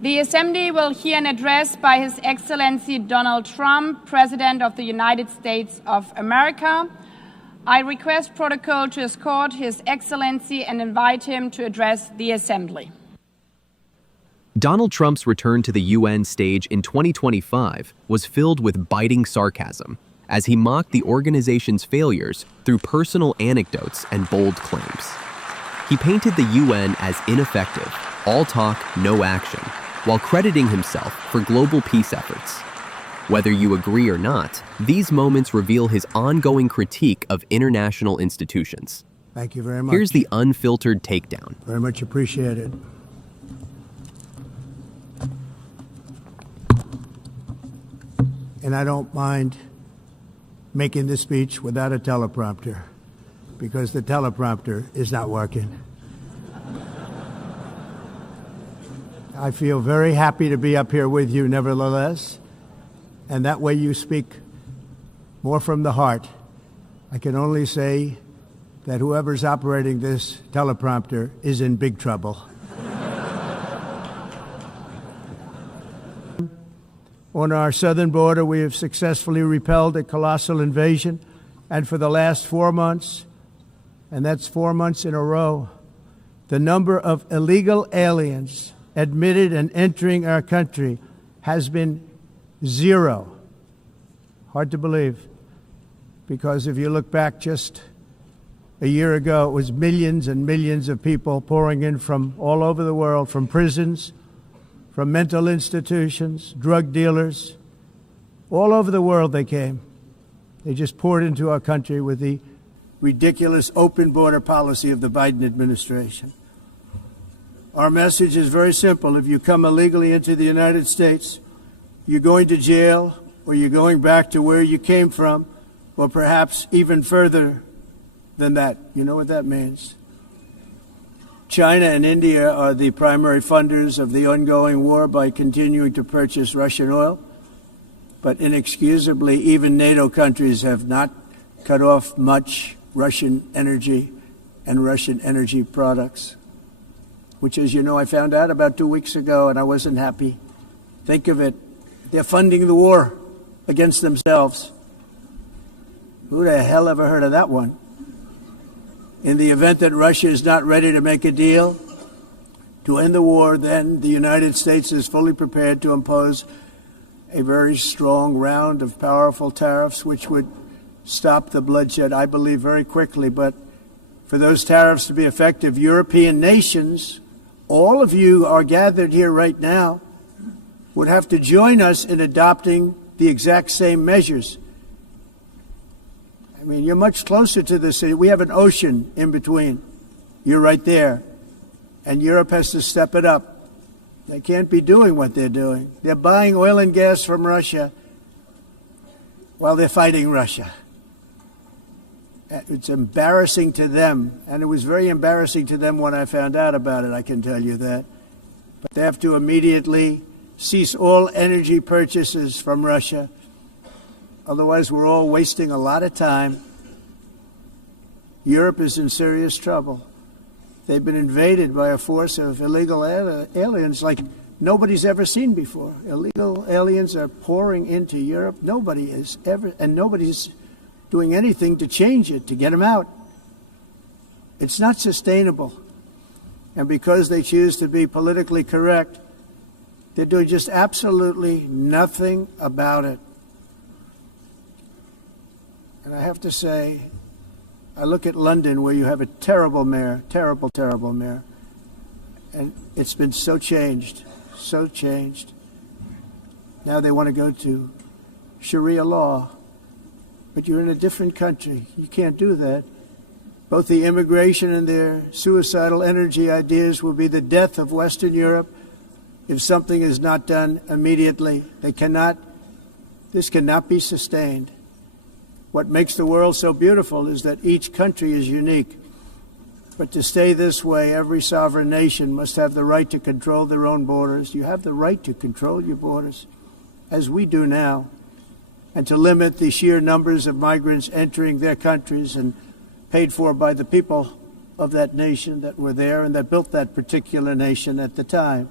The Assembly will hear an address by His Excellency Donald Trump, President of the United States of America. I request protocol to escort His Excellency and invite him to address the Assembly. Donald Trump's return to the UN stage in 2025 was filled with biting sarcasm as he mocked the organization's failures through personal anecdotes and bold claims. He painted the UN as ineffective, all talk, no action, while crediting himself for global peace efforts. Whether you agree or not, these moments reveal his ongoing critique of international institutions. Thank you very much. Here's the unfiltered takedown. Very much appreciated. And I don't mind making this speech without a teleprompter, because the teleprompter is not working. I feel very happy to be up here with you nevertheless, and that way you speak more from the heart. I can only say that whoever's operating this teleprompter is in big trouble. On our southern border, we have successfully repelled a colossal invasion, and for the last 4 months, and that's 4 months in a row, the number of illegal aliens admitted and entering our country has been 0. Hard to believe, because if you look back just a year ago, it was millions and millions of people pouring in from all over the world, from prisons, from mental institutions, drug dealers. All over the world they came. They just poured into our country with the ridiculous open border policy of the Biden administration. Our message is very simple. If you come illegally into the United States, you're going to jail, or you're going back to where you came from, or perhaps even further than that. You know what that means. China and India are the primary funders of the ongoing war by continuing to purchase Russian oil. But inexcusably, even NATO countries have not cut off much Russian energy and Russian energy products, which, as you know, I found out about 2 weeks ago, and I wasn't happy. Think of it. They're funding the war against themselves. Who the hell ever heard of that one? In the event that Russia is not ready to make a deal to end the war, then the United States is fully prepared to impose a very strong round of powerful tariffs, which would stop the bloodshed, I believe, very quickly. But for those tariffs to be effective, European nations, all of you are gathered here right now, would have to join us in adopting the exact same measures. I mean, you're much closer to the city. We have an ocean in between. You're right there. And Europe has to step it up. They can't be doing what they're doing. They're buying oil and gas from Russia while they're fighting Russia. It's embarrassing to them, and it was very embarrassing to them when I found out about it, I can tell you that. But they have to immediately cease all energy purchases from Russia. Otherwise, we're all wasting a lot of time. Europe is in serious trouble. They've been invaded by a force of illegal aliens like nobody's ever seen before. Illegal aliens are pouring into Europe. Nobody is ever, and nobody's doing anything to change it, to get them out. It's not sustainable. And because they choose to be politically correct, they're doing just absolutely nothing about it. And I have to say, I look at London, where you have a terrible mayor, terrible, terrible mayor, and it's been so changed, so changed. Now they want to go to Sharia law, but you're in a different country. You can't do that. Both the immigration and their suicidal energy ideas will be the death of Western Europe if something is not done immediately. This cannot be sustained. What makes the world so beautiful is that each country is unique. But to stay this way, every sovereign nation must have the right to control their own borders. You have the right to control your borders, as we do now, and to limit the sheer numbers of migrants entering their countries and paid for by the people of that nation that were there and that built that particular nation at the time.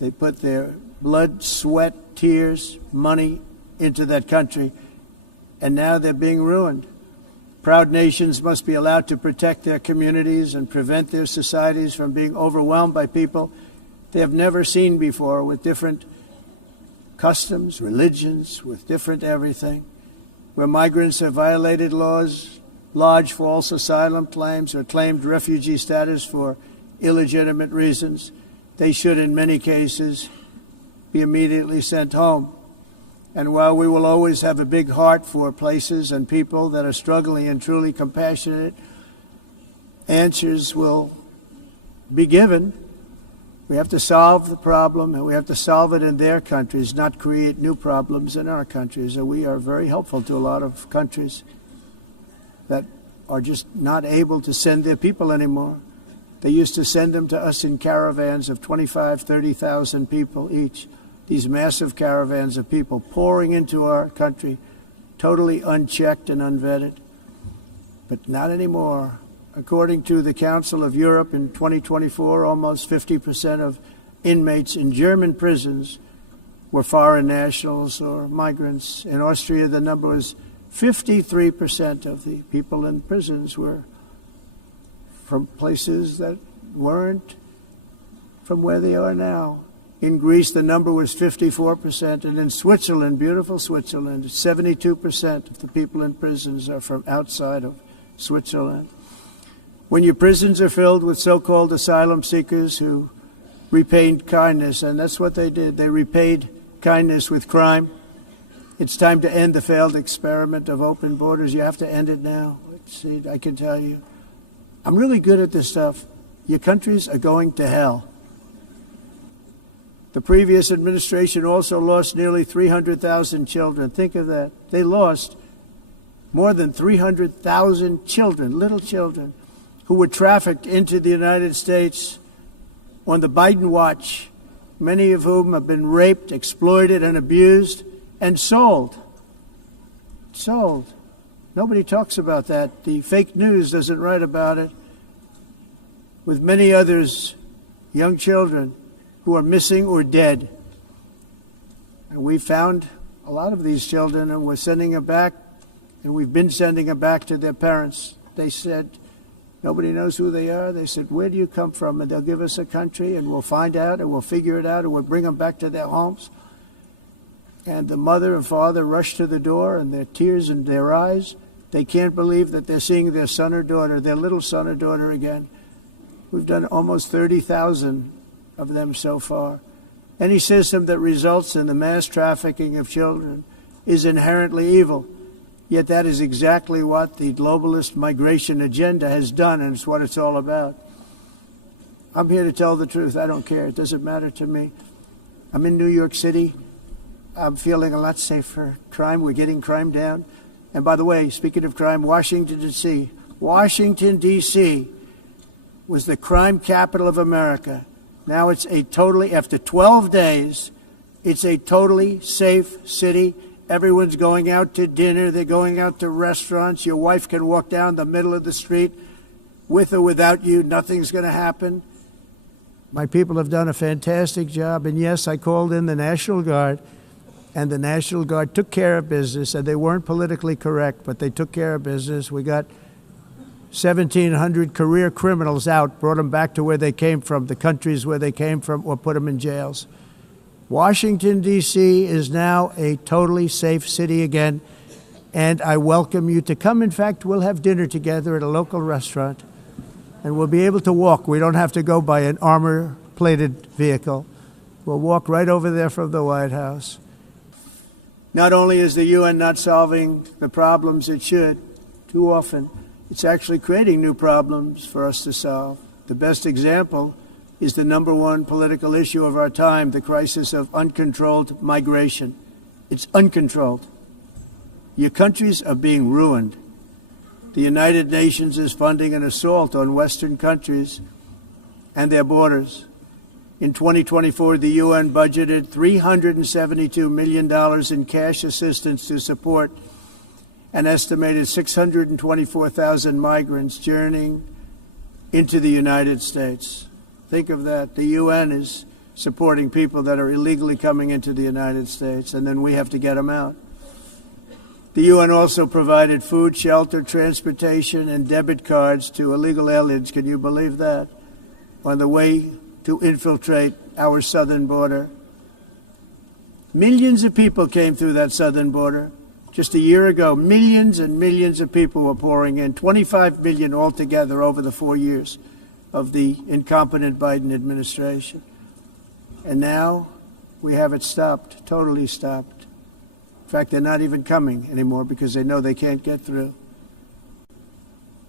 They put their blood, sweat, tears, money into that country, and now they're being ruined. Proud nations must be allowed to protect their communities and prevent their societies from being overwhelmed by people they have never seen before, with different customs, religions, with different everything. Where migrants have violated laws, lodged false asylum claims, or claimed refugee status for illegitimate reasons, they should, in many cases, be immediately sent home. And while we will always have a big heart for places and people that are struggling and truly compassionate, answers will be given. We have to solve the problem, and we have to solve it in their countries, not create new problems in our countries. And we are very helpful to a lot of countries that are just not able to send their people anymore. They used to send them to us in caravans of 25,000, 30,000 people each. These massive caravans of people pouring into our country, totally unchecked and unvetted. But not anymore. According to the Council of Europe, in 2024, almost 50% of inmates in German prisons were foreign nationals or migrants. In Austria, the number was 53% of the people in prisons were from places that weren't from where they are now. In Greece, the number was 54%, and in Switzerland, beautiful Switzerland, 72% of the people in prisons are from outside of Switzerland. When your prisons are filled with so-called asylum seekers who repaid kindness, and that's what they did, they repaid kindness with crime, it's time to end the failed experiment of open borders. You have to end it now. See, I can tell you. I'm really good at this stuff. Your countries are going to hell. The previous administration also lost nearly 300,000 children. Think of that. They lost more than 300,000 children, little children, who were trafficked into the United States on the Biden watch, many of whom have been raped, exploited, and abused, and sold. Sold. Nobody talks about that. The fake news doesn't write about it. With many others, young children who are missing or dead. And we found a lot of these children, and we're sending them back, and we've been sending them back to their parents. They said, nobody knows who they are. They said, where do you come from? And they'll give us a country, and we'll find out, and we'll figure it out, and we'll bring them back to their homes. And the mother and father rush to the door, and their tears in their eyes. They can't believe that they're seeing their son or daughter, their little son or daughter again. We've done almost 30,000 of them so far. Any system that results in the mass trafficking of children is inherently evil. Yet that is exactly what the globalist migration agenda has done, and it's what it's all about. I'm here to tell the truth. I don't care. It doesn't matter to me. I'm in New York City. I'm feeling a lot safer. Crime, we're getting crime down. And by the way, speaking of crime, Washington, D.C. Washington, D.C. was the crime capital of America. Now it's a totally, after 12 days, it's a totally safe city. Everyone's going out to dinner. They're going out to restaurants. Your wife can walk down the middle of the street with or without you. Nothing's going to happen. My people have done a fantastic job. And yes, I called in the National Guard, and the National Guard took care of business. And they weren't politically correct, but they took care of business. We got 1,700 career criminals out, brought them back to where they came from, the countries where they came from, or put them in jails. Washington, D.C. is now a totally safe city again, and I welcome you to come. In fact, we'll have dinner together at a local restaurant, and we'll be able to walk. We don't have to go by an armor-plated vehicle. We'll walk right over there from the White House. Not only is the UN not solving the problems it should, too often, it's actually creating new problems for us to solve. The best example is the number one political issue of our time, the crisis of uncontrolled migration. It's uncontrolled. Your countries are being ruined. The United Nations is funding an assault on Western countries and their borders. In 2024, the UN budgeted $372 million in cash assistance to support an estimated 624,000 migrants journeying into the United States. Think of that. The UN is supporting people that are illegally coming into the United States, and then we have to get them out. The UN also provided food, shelter, transportation, and debit cards to illegal aliens. Can you believe that? On the way to infiltrate our southern border. Millions of people came through that southern border. Just a year ago, millions and millions of people were pouring in, 25 million altogether over the 4 years of the incompetent Biden administration. And now we have it stopped, totally stopped. In fact, they're not even coming anymore because they know they can't get through.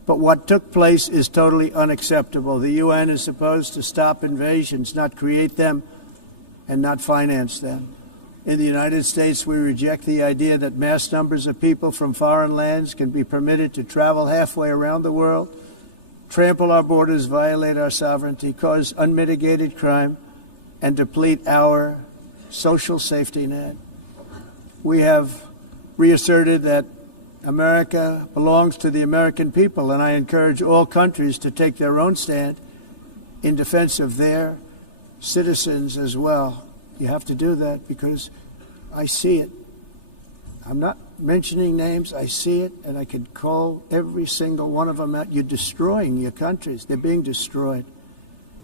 But what took place is totally unacceptable. The UN is supposed to stop invasions, not create them and not finance them. In the United States, we reject the idea that mass numbers of people from foreign lands can be permitted to travel halfway around the world, trample our borders, violate our sovereignty, cause unmitigated crime, and deplete our social safety net. We have reasserted that America belongs to the American people, and I encourage all countries to take their own stand in defense of their citizens as well. You have to do that because I see it. I'm not mentioning names. I see it, and I could call every single one of them out. You're destroying your countries. They're being destroyed.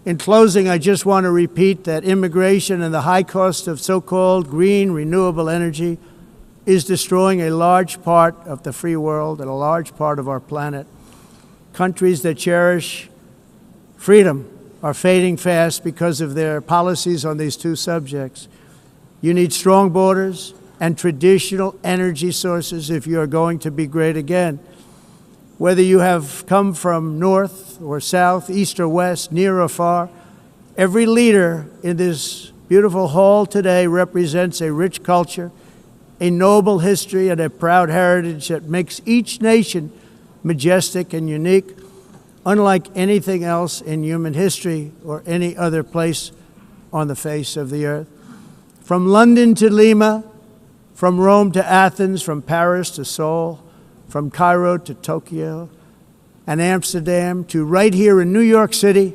In closing, I just want to repeat that immigration and the high cost of so-called green renewable energy is destroying a large part of the free world and a large part of our planet. Countries that cherish freedom are fading fast because of their policies on these two subjects. You need strong borders and traditional energy sources if you are going to be great again. Whether you have come from north or south, east or west, near or far, every leader in this beautiful hall today represents a rich culture, a noble history, and a proud heritage that makes each nation majestic and unique, unlike anything else in human history or any other place on the face of the earth. From London to Lima, from Rome to Athens, from Paris to Seoul, from Cairo to Tokyo and Amsterdam to right here in New York City,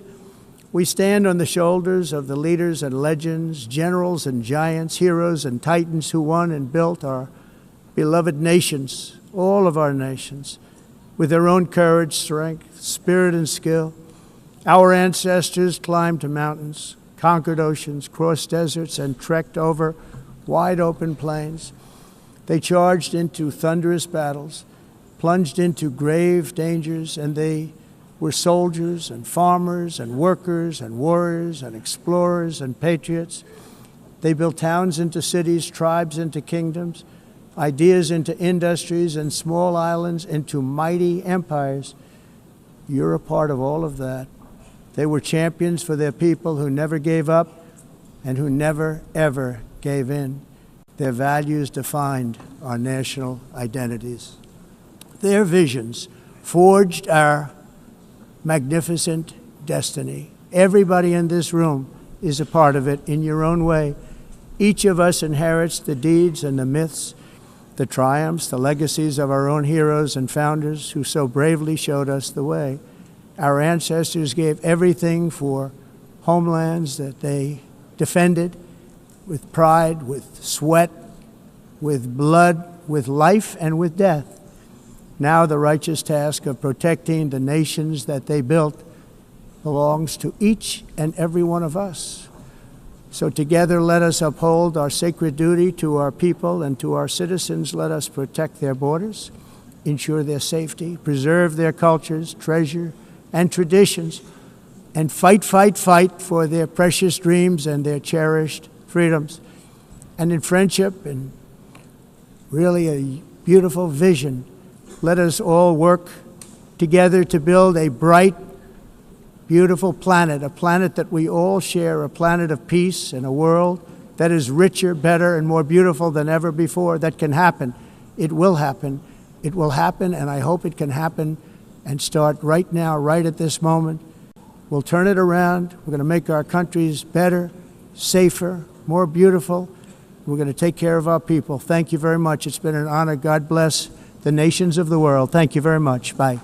we stand on the shoulders of the leaders and legends, generals and giants, heroes and titans who won and built our beloved nations, all of our nations, with their own courage, strength, spirit, and skill. Our ancestors climbed mountains, conquered oceans, crossed deserts, and trekked over wide open plains. They charged into thunderous battles, plunged into grave dangers, and they were soldiers and farmers and workers and warriors and explorers and patriots. They built towns into cities, tribes into kingdoms, ideas into industries, and small islands into mighty empires. You're a part of all of that. They were champions for their people who never gave up and who never, ever gave in. Their values defined our national identities. Their visions forged our magnificent destiny. Everybody in this room is a part of it in your own way. Each of us inherits the deeds and the myths, the triumphs, the legacies of our own heroes and founders who so bravely showed us the way. Our ancestors gave everything for homelands that they defended with pride, with sweat, with blood, with life, and with death. Now the righteous task of protecting the nations that they built belongs to each and every one of us. So together let us uphold our sacred duty to our people and to our citizens. Let us protect their borders, ensure their safety, preserve their cultures, treasure, and traditions, and fight, fight, fight for their precious dreams and their cherished freedoms. And in friendship and really a beautiful vision, let us all work together to build a bright, beautiful planet, a planet that we all share, a planet of peace and a world that is richer, better, and more beautiful than ever before. That can happen. It will happen. It will happen, and I hope it can happen and start right now, right at this moment. We'll turn it around. We're going to make our countries better, safer, more beautiful. We're going to take care of our people. Thank you very much. It's been an honor. God bless the nations of the world. Thank you very much. Bye.